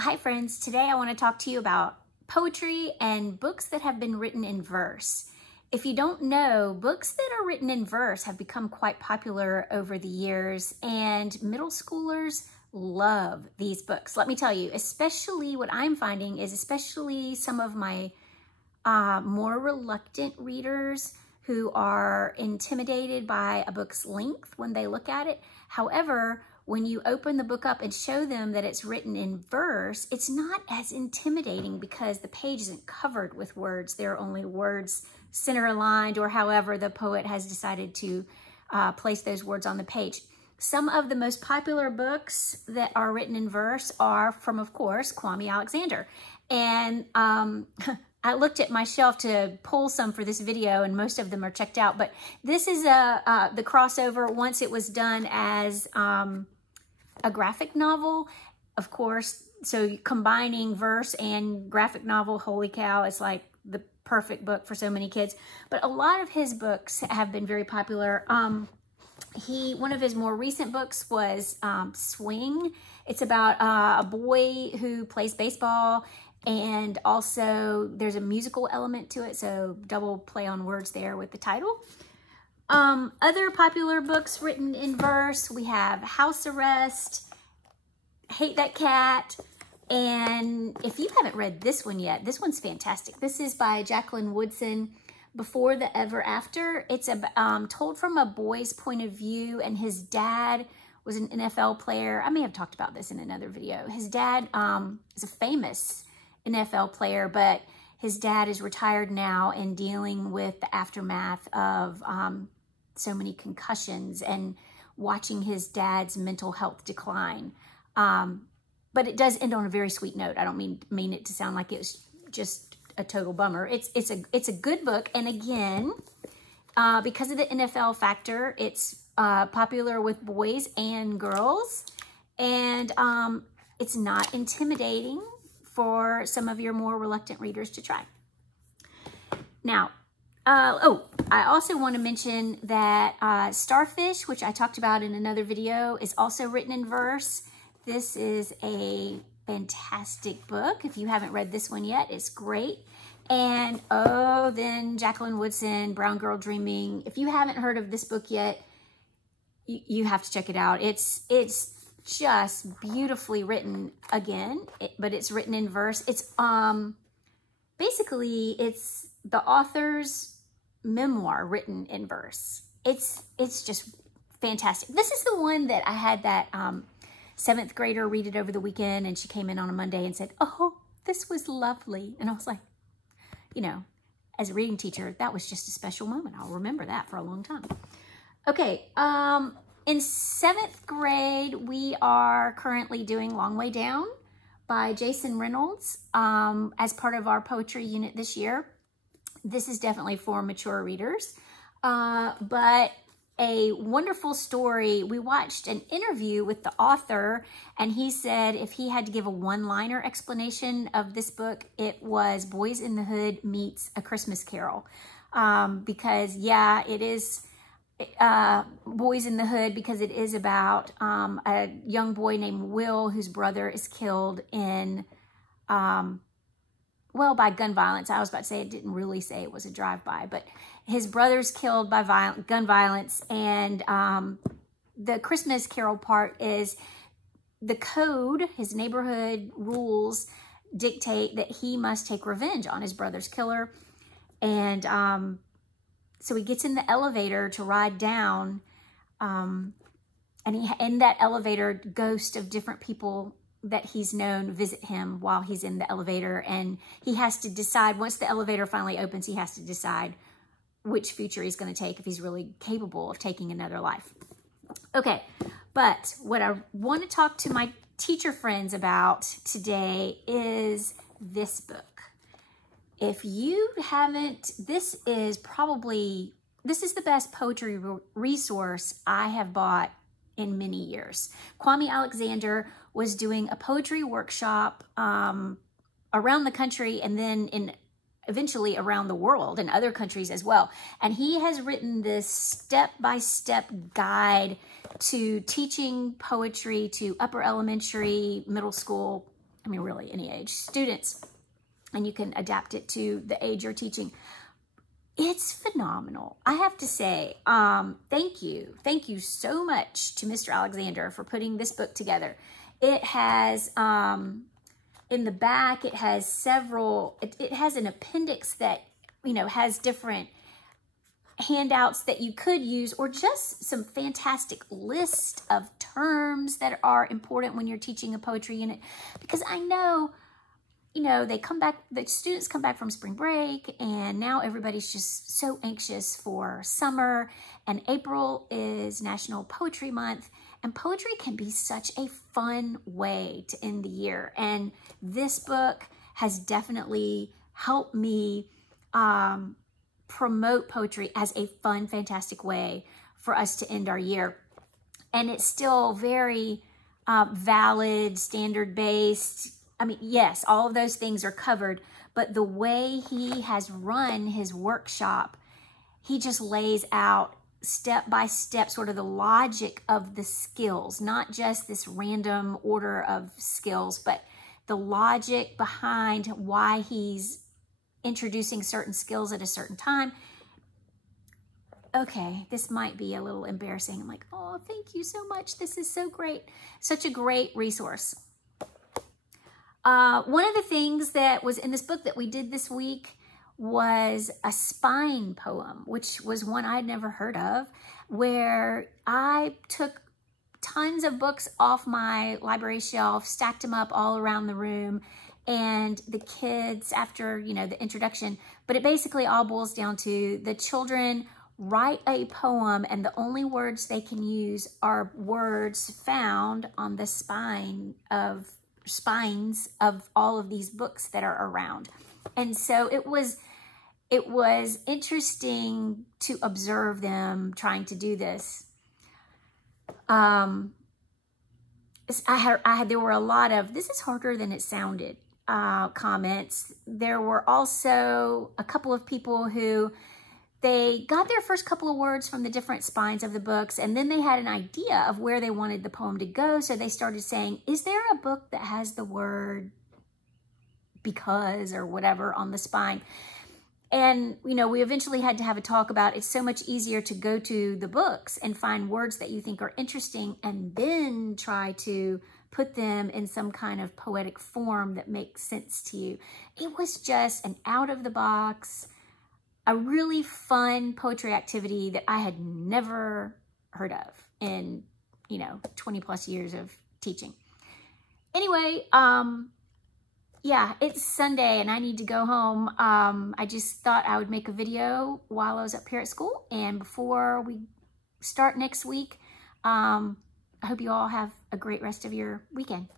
Hi friends, today I want to talk to you about poetry and books that have been written in verse. If you don't know, books that are written in verse have become quite popular over the years, and middle schoolers love these books. Let me tell you, especially what I'm finding is especially some of my more reluctant readers who are intimidated by a book's length when they look at it. However, when you open the book up and show them that it's written in verse, it's not as intimidating because the page isn't covered with words. There are only words center aligned or however the poet has decided to place those words on the page. Some of the most popular books that are written in verse are from, of course, Kwame Alexander. And I looked at my shelf to pull some for this video, and most of them are checked out. But this is the crossover once it was done as a graphic novel, of course. So combining verse and graphic novel, holy cow, it's like the perfect book for so many kids. But a lot of his books have been very popular. One of his more recent books was Swing. It's about a boy who plays baseball, and also there's a musical element to it, so double play on words there with the title. Other popular books written in verse, we have House Arrest, Hate That Cat, and if you haven't read this one yet, this one's fantastic. This is by Jacqueline Woodson, Before the Ever After. It's told from a boy's point of view, and his dad was an NFL player. I may have talked about this in another video. His dad is a famous NFL player, but his dad is retired now and dealing with the aftermath of so many concussions and watching his dad's mental health decline. But it does end on a very sweet note. I don't mean it to sound like it was just a total bummer. It's a good book, and again, because of the NFL factor, it's popular with boys and girls, and it's not intimidating for some of your more reluctant readers to try. Now, I also want to mention that Starfish, which I talked about in another video, is also written in verse. This is a fantastic book. If you haven't read this one yet, it's great. And then Jacqueline Woodson, Brown Girl Dreaming. If you haven't heard of this book yet, you have to check it out. It's just beautifully written again, but it's written in verse. It's basically it's the author's memoir written in verse. It's just fantastic. This is the one that I had that 7th grader read it over the weekend, and she came in on a Monday and said, "Oh, this was lovely." And I was like, you know, as a reading teacher, that was just a special moment. I'll remember that for a long time. Okay, in 7th grade, we are currently doing Long Way Down by Reynolds as part of our poetry unit this year. This is definitely for mature readers, but a wonderful story. We watched an interview with the author, and he said if he had to give a one-liner explanation of this book, it was Boys in the Hood meets A Christmas Carol. Because, yeah, it is Boys in the Hood because it is about a young boy named Will whose brother is killed in, well, by gun violence. I was about to say, it didn't really say it was a drive-by, but his brother's killed by gun violence. And the Christmas Carol part is the code, his neighborhood rules dictate that he must take revenge on his brother's killer. And so he gets in the elevator to ride down, and in that elevator, ghosts of different people that he's known visit him while he's in the elevator, and he has to decide, once the elevator finally opens, he has to decide which future he's going to take, if he's really capable of taking another life. Okay, but what I want to talk to my teacher friends about today is this book. If you haven't, this is the best poetry resource I have bought in many years. Kwame Alexander was doing a poetry workshop around the country, and then eventually around the world and other countries as well. And he has written this step-by-step guide to teaching poetry to upper elementary, middle school I mean, really any age, students, and you can adapt it to the age you're teaching. It's phenomenal. I have to say, thank you. Thank you so much to Mr. Alexander for putting this book together. It has, in the back, it has several, it has an appendix that, you know, has different handouts that you could use, or just some fantastic list of terms that are important when you're teaching a poetry unit. Because I know, you know, they come back, the students come back from spring break, and now everybody's just so anxious for summer, and April is National Poetry Month, and poetry can be such a fun way to end the year. And this book has definitely helped me promote poetry as a fun, fantastic way for us to end our year. And it's still very valid, standard-based. I mean, yes, all of those things are covered, but the way he has run his workshop, he just lays out step by step sort of the logic of the skills, not just this random order of skills, but the logic behind why he's introducing certain skills at a certain time. Okay, this might be a little embarrassing. I'm like, oh, thank you so much. This is so great. Such a great resource. One of the things that was in this book that we did this week was a spine poem, which was one I'd never heard of, where I took tons of books off my library shelf, stacked them up all around the room, and the kids, after, you know, the introduction, but it basically all boils down to the children write a poem, and the only words they can use are words found on the spines of all of these books that are around. And so it was interesting to observe them trying to do this. There were a lot of, this is harder than it sounded, comments. There were also a couple of people who, they got their first couple of words from the different spines of the books, and then they had an idea of where they wanted the poem to go. So they started saying, is there a book that has the word because or whatever on the spine? And, you know, we eventually had to have a talk about it's so much easier to go to the books and find words that you think are interesting and then try to put them in some kind of poetic form that makes sense to you. It was just an out-of-the-box, a really fun poetry activity that I had never heard of in, you know, 20 plus years of teaching. Anyway, yeah, it's Sunday and I need to go home. I just thought I would make a video while I was up here at school, and before we start next week, I hope you all have a great rest of your weekend.